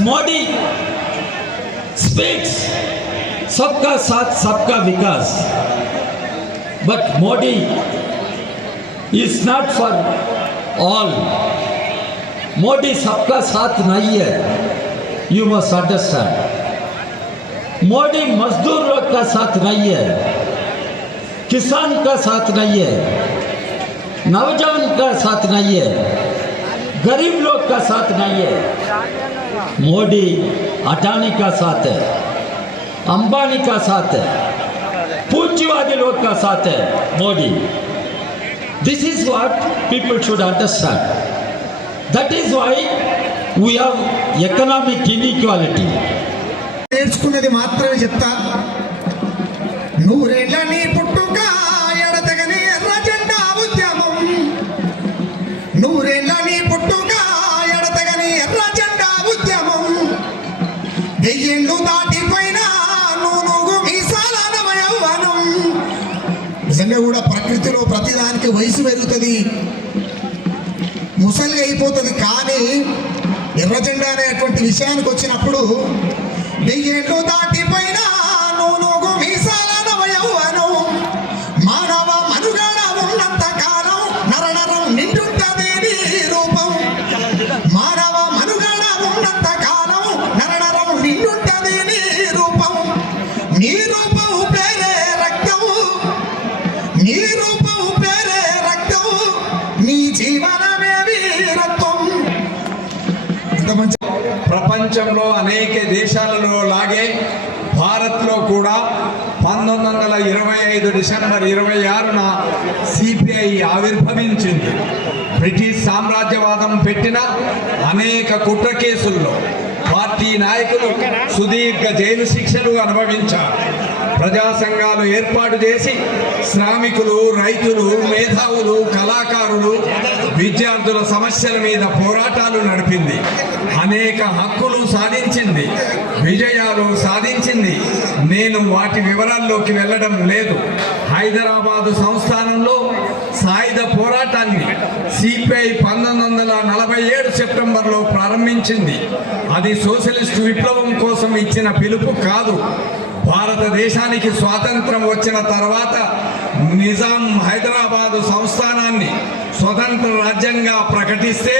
Modi speaks, सबका साथ, सबका विकास। But Modi is not for all. Modi सबका साथ नहीं है। You must understand. मोदी मजदूर लोग का साथ नहीं है। किसान का साथ नहीं है। नौजवान का साथ नहीं है। गरीब लोग का साथ नहीं है मोदी अटानी का साथ है अंबानी का साथ है पूंजीवादी लोग का साथ है Modi this is what people should understand that is why we have economic inequality నేర్చుకున్నది మాత్రమే చెప్తా నూరేళ్ల నీ నిజంగా కూడా ప్రకృతిలో ప్రతిదానికి వయసు పెరుగుతుంది. ముసలి అయిపోతుంది. కానీ ఎర్రజెండా అనేటువంటి విషయానికి వచ్చినప్పుడు వెయ్యేళ్ళు దాటిపోయినా నీ రూపం పేరే రక్తం నీ జీవనమే వీరత్వం. ప్రపంచంలో అనేక దేశాలలో లాగే భారత్లో కూడా పంతొమ్మిది వందల ఇరవై ఐదు డిసెంబర్ ఇరవై ఆరున సిపిఐ ఆవిర్భవించింది. బ్రిటిష్ సామ్రాజ్యవాదం పెట్టిన అనేక కుట్ర కేసుల్లో పార్టీ నాయకులు సుదీర్ఘ జైలు శిక్షలు అనుభవించారు. ప్రజా సంఘాలు ఏర్పాటు చేసి శ్రామికులు రైతులు మేధావులు కళాకారులు విద్యార్థుల సమస్యల మీద పోరాటాలు నడిపింది. అనేక హక్కులు సాధించింది. విజయాలు సాధించింది. నేను వాటి వివరాల్లోకి వెళ్ళడం లేదు. హైదరాబాదు సంస్థానంలో సాయుధ పోరాటాన్ని సిపిఐ పంతొమ్మిది వందల నలభై ఏడు సెప్టెంబర్లో ప్రారంభించింది. అది సోషలిస్టు విప్లవం కోసం ఇచ్చిన పిలుపు కాదు. భారతదేశానికి స్వాతంత్రం వచ్చిన తర్వాత నిజాం హైదరాబాదు సంస్థానాన్ని స్వతంత్ర రాజ్యంగా ప్రకటిస్తే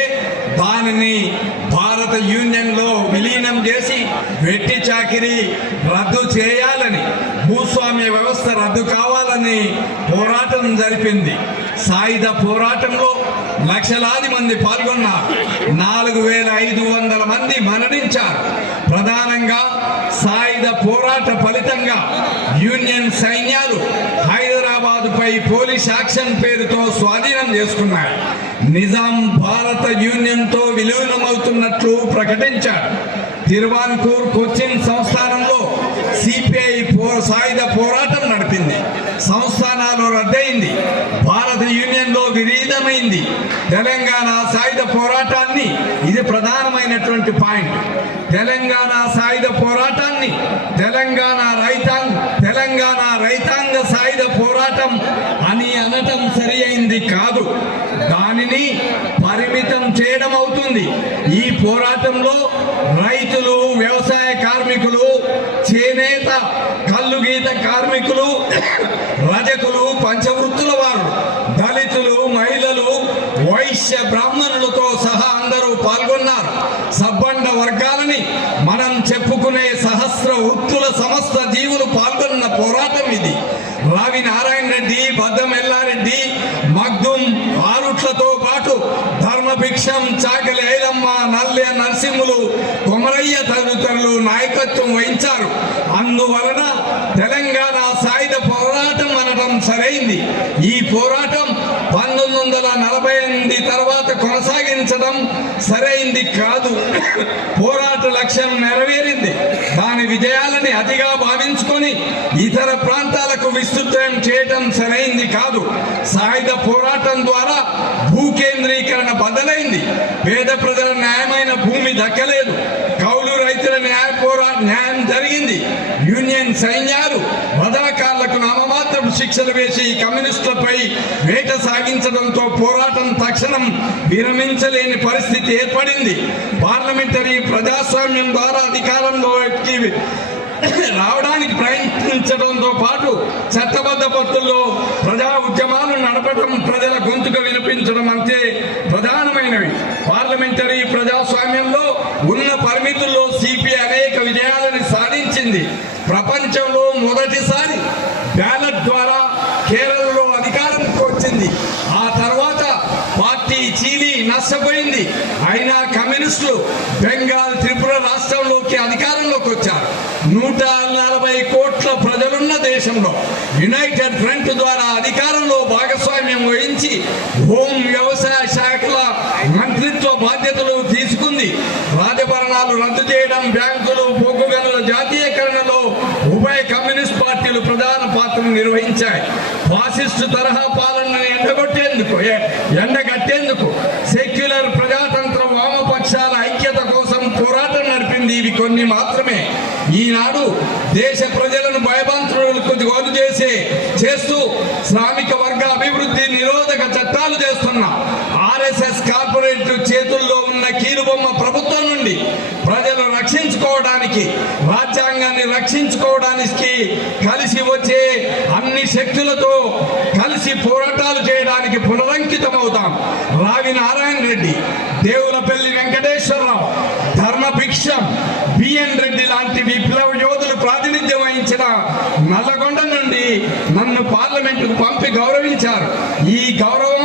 దానిని భారత యూనియన్లో విలీనం చేసి వెట్టి చాకిరి రద్దు చేయాలని భూస్వామ్య వ్యవస్థ రద్దు కావాలని పోరాటం జరిపింది. సాయుధ పోరాటంలో లక్షలాది మంది పాల్గొన్నారు. నాలుగు వేల ఐదు వందల మంది మరణించారు. ప్రధానంగా సాయుధ పోరాట ఫలితంగా యూనియన్ సైన్యాలు హైదరాబాద్ పై పోలీస్ యాక్షన్ పేరుతో స్వాధీనం చేసుకున్నాయి. నిజాం భారత యూనియన్తో విలీనమవుతున్నట్లు ప్రకటించాడు తిరువాన్కూర్ కొచ్చిన్ సంస్థానంలో సిపిఐ సాయుధ పోరాటం నడిపింది. సంస్థానాలు రద్దయింది. భారత యూనియన్లో విలీనమైంది తెలంగాణ సాయుధ పోరాటాన్ని ఇది ప్రధానమైనటువంటి పాయింట్. తెలంగాణ సాయుధ పోరాటాన్ని తెలంగాణ రైతాంగ తెలంగాణ రైతాంగ సాయుధ పోరాటం అని అనటం సరి అయింది కాదు. దానిని పరిమితం చేయడం అవుతుంది. ఈ పోరాటంలో రైతులు వ్యవసాయ కార్మికులు చేనేత కల్లుగీత కార్మికులు నారాయణ రెడ్డి బద్దం ఎల్లారెడ్డి మగ్దుం ఆరుట్లతో పాటు ధర్మభిక్షం చాకలి ఐలమ్మ నల్లె నరసింహులు కొమరయ్య తదితరులు నాయకత్వం వహించారు. అందువలన తెలంగాణ సాయుధ పోరాటం అనడం సరైంది. ఈ పోరాటం పంతొమ్మిది వందల నలభై ఎనిమిది తర్వాత కొనసాగించడం సరైంది కాదు. పోరాట లక్ష్యం నెరవేరింది. దాని విజయాలని అతిగా భావించుకొని ఇతర ప్రాంతాలకు విస్తృతం చేయటం సరైంది కాదు. సాయుధ పోరాటం ద్వారా భూకేంద్రీకరణ బదలైంది. పేద ప్రజల న్యాయమైన భూమి దక్కలేదు కౌలు రైతుల దీక్షలు పోరా న్యాయం వేసి కమ్యూనిస్టులపై వేట సాగించడంతో పోరాటం తక్షణం విరమించలేని పరిస్థితి ఏర్పడింది. పార్లమెంటరీ ప్రజాస్వామ్యం ద్వారా అధికారంలోకి రావడానికి ప్రయత్నించడంతో పాటు చట్టబద్ధ పద్ధతుల్లో ప్రజా ఉద్యమాలు నడపడం ప్రజల గొంతుక వినిపించడం అంతే ప్రధానమైనవి పార్లమెంటరీ ప్రజాస్వామ్యంలో ఉన్న పరిమితుల్లో సిపి అనేక విజయాలను సాధించింది ప్రపంచంలో మొదటిసారి బ్యాలెట్ ద్వారా కేరళలో అధికారంకి వచ్చింది. ఆ తర్వాత పార్టీ చీలి నష్టపోయింది. అయినా కమ్యూనిస్టులు బెంగాల్ త్రిపుర రాష్ట్రంలోకి అధికారంలోకి వచ్చారు. నూట నలభై కోట్ల ప్రజలున్న దేశంలో యునైటెడ్ ఫ్రంట్ ద్వారా అధికారంలో భాగస్వామ్యం వహించి హోం ఫాసిస్టు తరహా పాలనను ఎండగొట్టేందుకు ఎ- ఎండగట్టేందుకు సెక్యులర్ ప్రజాతంత్ర వామపక్షాల ఐక్యత కోసం పోరాటం నడిపింది. ఇవి కొన్ని మాత్రమే. ఈనాడు దేశ ప్రజలను భయభంతులకు గోలు చేసే చేస్తూ శ్రామిక వర్గ అభివృద్ధి నిరోధక చట్టాలు చేస్తున్న ఆర్ఎస్ఎస్ కార్పొరేట్ చేతుల్లో ఉన్న కీలుబొమ్మ ప్రభుత్వం నుండి ప్రజలు రక్షించుకోవడానికి రాజ్యాంగాన్ని రక్షించుకోవడానికి కలిసి వచ్చే శక్తులతో కలిసి పోరాటాలు చేయడానికి పునరంకితమవుతాం. రావి నారాయణ రెడ్డి దేవులపల్లి వెంకటేశ్వరరావు ధర్మభిక్షం బిఎన్ రెడ్డి లాంటి విప్లవ యోధులు ప్రాతినిధ్యం వహించిన నల్లగొండ నుండి నన్ను పార్లమెంటుకు పంపి గౌరవించారు. ఈ గౌరవం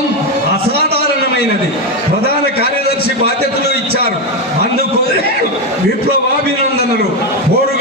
అసాధారణమైనది. ప్రధాన కార్యదర్శి బాధ్యతలు ఇచ్చారు. అందుకు విప్లవాభినందనలు. పోరు